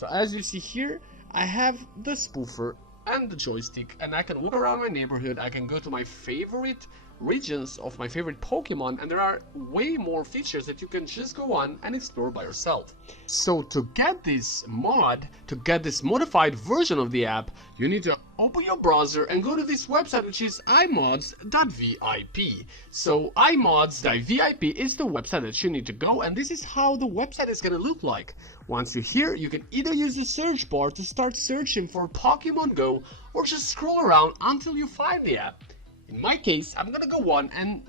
So as you see here, I have the spoofer and the joystick, and I can walk around my neighborhood. I can go to my favorite regions of my favorite Pokemon, and there are way more features that you can just go on and explore by yourself. So to get this mod, to get this modified version of the app, you need to open your browser and go to this website, which is imods.vip. So imods.vip is the website that you need to go, and this is how the website is going to look like. Once you're here, you can either use the search bar to start searching for Pokemon Go, or just scroll around until you find the app. In my case, I'm gonna go on and,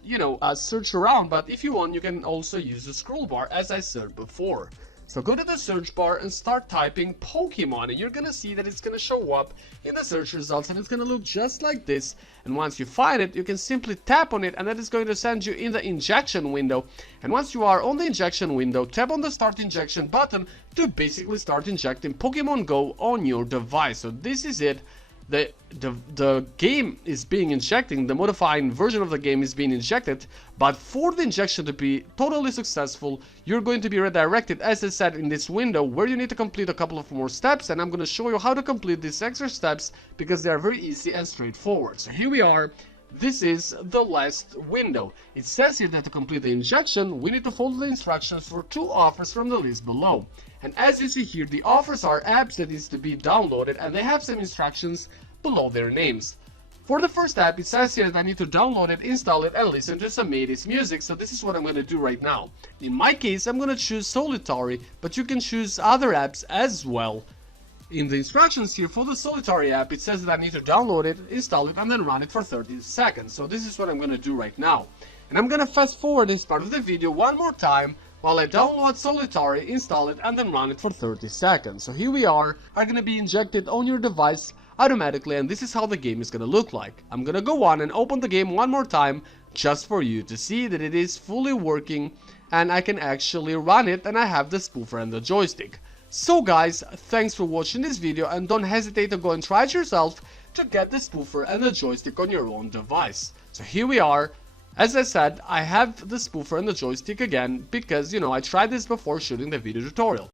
search around, but if you want, you can also use the scroll bar as I said before. So go to the search bar and start typing Pokemon, and you're gonna see that it's gonna show up in the search results, and it's gonna look just like this. And once you find it, you can simply tap on it, and that is going to send you in the injection window. And once you are on the injection window, tap on the start injection button to basically start injecting Pokemon Go on your device. So this is it. The game is being injected, the modifying version of the game is being injected, but for the injection to be totally successful, you're going to be redirected, as I said, in this window where you need to complete a couple of more steps, and I'm going to show you how to complete these extra steps because they are very easy and straightforward. So here we are. This is the last window. It says here that to complete the injection, we need to follow the instructions for 2 offers from the list below. And as you see here, the offers are apps that needs to be downloaded, and they have some instructions below their names. For the first app, it says here that I need to download it, install it, and listen to some 80s music, so this is what I'm going to do right now. In my case, I'm going to choose Solitary, but you can choose other apps as well. In the instructions here for the Solitary app, it says that I need to download it, install it, and then run it for 30 seconds. So this is what I'm going to do right now. And I'm going to fast forward this part of the video one more time while I download Solitary, install it, and then run it for 30 seconds. So here we are going to be injected on your device automatically, and this is how the game is going to look like. I'm going to go on and open the game one more time just for you to see that it is fully working and I can actually run it, and I have the spoofer and the joystick. So guys, thanks for watching this video, and don't hesitate to go and try it yourself to get the spoofer and the joystick on your own device. So here we are. As I said, I have the spoofer and the joystick again because, I tried this before shooting the video tutorial.